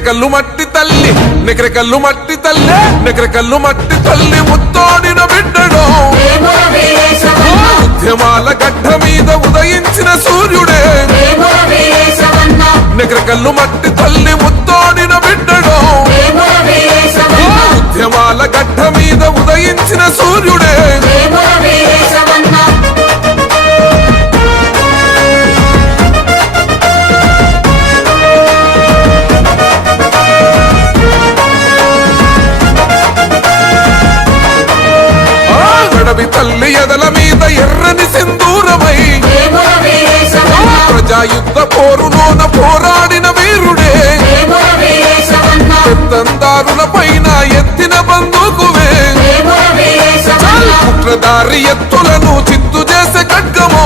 నికరకల్లు మట్టి తల్లి నికరకల్లు మట్టి తల్లి నికరకల్లు మట్టి తల్లి ముత్తోడిన బిడ్డడో ఉద్యమాల గడ్డ మీద ఉదయించిన సూర్యుడే నికరకల్లు మట్టి తల్లి ముత్తోడిన బిడ్డడో ఉద్యమాల గడ్డ మీద ఉదయించిన సూర్యుడే తల్లి ఎదల మీద ఎర్రని సింధూరమై ప్రజాయుద్ధ పోరులోన పోరాడిన వీరుడే పెత్తందారుల పైన ఎత్తిన బందూకువే కుట్రదారి ఎత్తులను చిత్తు చేసే ఖడ్గమో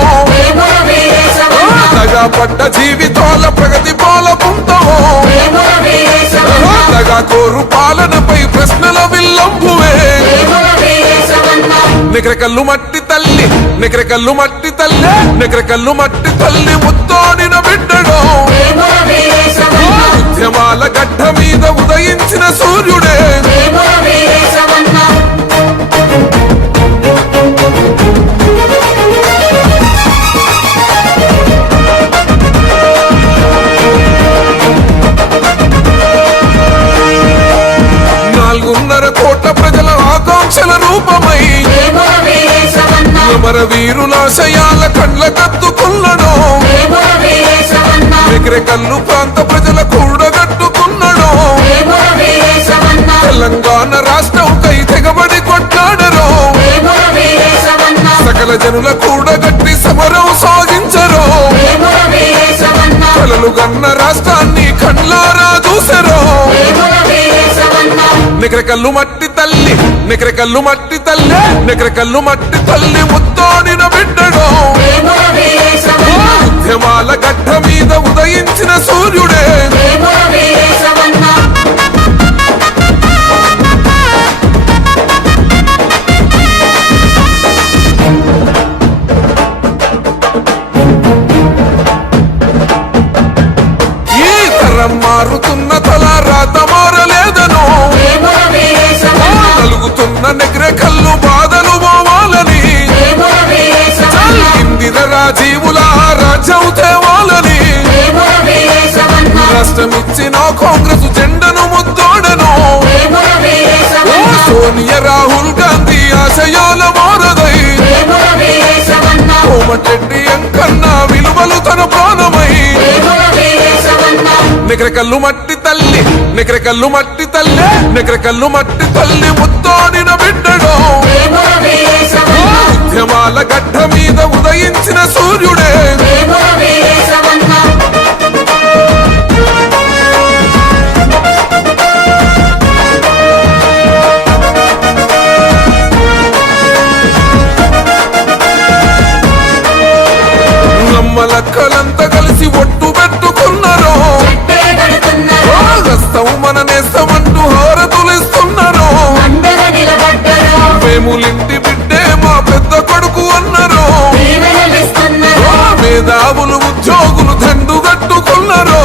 దగా పడ్డ జీవితాల ప్రగతి పాల పుంతమో దగా కోరు పాలనపై ప్రశ్నల విల్లంబువే నికరకల్లు మట్టి తల్లి నికరకల్లు మట్టి తల్లి నికరకల్లు మట్టి తల్లి ముత్తోడిన బిడ్డడో ఉద్యమాల గడ్డ మీద ఉదయించిన సూర్యుడే కోట్ల ప్రజల ఆకాంక్షల రూపమై అమర వీరులాశయాల కండ్ల కత్తుకున్నడో నికరకల్లు ప్రాంత ప్రజల కూడగట్టుకున్నడో తెలంగాణ రాష్ట్రంకై తెగబడి కొట్లాడరో సకల జనుల కూడగట్టి సమరం సాగించరో కలలు గన్న రాష్ట్రాన్ని కండ్లారా చూసరో నికరకల్లు మట్టి తల్లి నికరకల్లు మట్టి తల్లి నికరకల్లు మట్టి తల్లి ముత్తోడిన బిడ్డడో ఉద్యమాల గడ్డ మీద ఉదయించిన సూర్యుడే ఈ తరం మారుతున్న తల రాత మారలేదనో కలుగుతున్న నికరకల్లు బాధలు పోవాలని ఇందిర రాజీవుల రాజ్యం తేవాలని రాష్ట్రమిచ్చిన కాంగ్రెస్ జెండను ముద్దోడను సోనియా రాహుల్ గాంధీ ఆశయాల మారదై కోమటిరెడ్డి వెంకన్న విలువలు తన ప్రాణమై నికరకల్లు మట్టి తల్లి నికరకల్లు మట్టి తల్లి నికరకల్లు మట్టి తల్లి ముత్తోడిన బిడ్డడో ఉద్యమాల గడ్డ మీద ఉదయించిన సూర్యుడే నమ్మలక్కలంతా కలిసి ఒట్టు పెట్టుకున్నారో హస్తం మన నేస్తమంటూ హారతులిస్తున్నారో మేములింటి బిడ్డే మా పెద్ద కొడుకు అన్నారో మేధావులు ఉద్యోగులు దండు కట్టుకున్నారో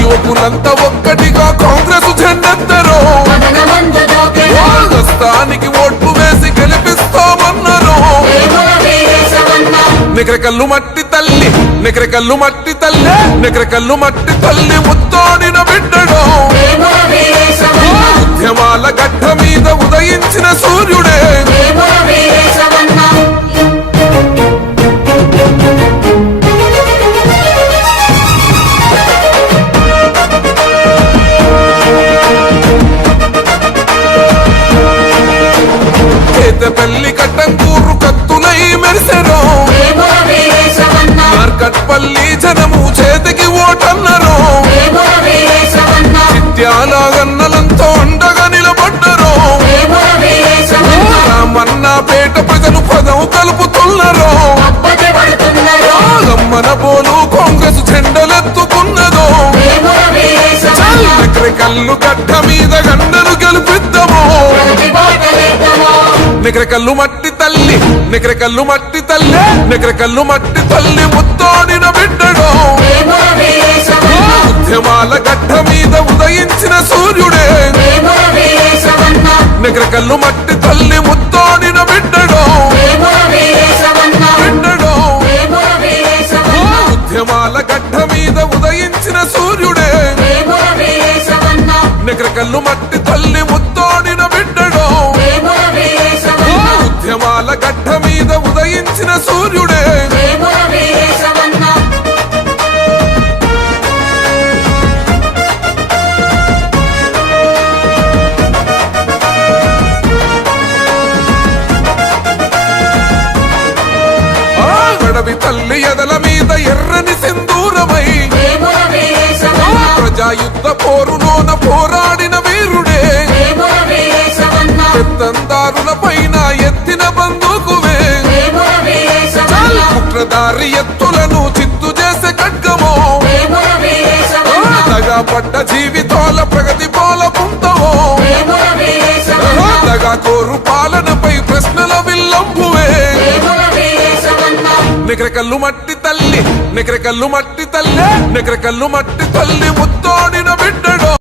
యువకులంతా ఒక్కటిగా కాంగ్రెస్ జెండెత్తరో హస్తానికి ఓట్లు వేసి గెలిపిస్తామన్నారో నికరకల్లు మట్టి తల్లి నికరకల్లు మట్టి తల్లి నికరకల్లు మట్టి తల్లి ముత్తోడిన బిడ్డడో ఉద్యమాల గడ్డ మీద ఉదయించిన సూర్యుడే పెళ్లి కట్టంకూరు కత్తులై మెరిసెరో మార్కట్పల్లి జనము చేతికి ఓటన్నరో చిత్యాల గన్నలంతో అండగా నిలబడ్డరో మన్నాపేట ప్రజలు పదం కలుపుతున్నరో గమ్మన పోలు కాంగ్రెస్ జెండలెత్తుకున్నదో నికరకల్లు గడ్డ మీద గండను గెలిపిద్దామో నికరకల్లు మట్టి తల్లి నికరకల్లు మట్టి తల్లి నికరకల్లు మట్టి తల్లి ముత్తోడిన బిడ్డడో ఉద్యమాల గడ్డ మీద ఉదయించిన సూర్యుడే వేముల వీరేశమన్న నిగ్రకల్లు మట్టి తల్లి ముత్తోడిన బిడ్డడో వేముల వీరేశమన్న బిడ్డడో వేముల వీరేశమన్న ఉద్యమాల గడ్డ మీద ఉదయించిన సూర్యుడే వేముల వీరేశమన్న నిగ్రకల్లు మట్టి తల్లి ముత్తోడిన బిడ్డడో వేముల వీరేశమన్న ఉద్యమాల గడ్డ మీద ఉదయించిన సూర్యుడే వేముల వీరేశమన్న గడవి తల్లి ఎదల మీద ఎర్రని సింధూరమై వేముల వీరేశమన్న ప్రజాయుద్ధ పోరులోన పోరాడిన వీరుడే వేముల వీరేశమన్న పెత్తందారుల పైన ఎత్తిన బందూకువే వేముల వీరేశమన్న కుట్రదారి ఎత్తులను చిత్తు చేసే ఖడ్గమో వేముల వీరేశమన్న దగా పడ్డ జీవితాల ప్రగతి పాల పుంతమో వేముల వీరేశమన్న దగా కోరు పాలనపై ప్రశ్నల విల్లంబువే వేముల వీరేశమన్న నిగ్రకల్లు మట్టి తల్లి నిగ్రకల్లు మట్టి తల్లి నిగ్రకల్లు మట్టి తల్లి ముత్తోడిన బిడ్డడో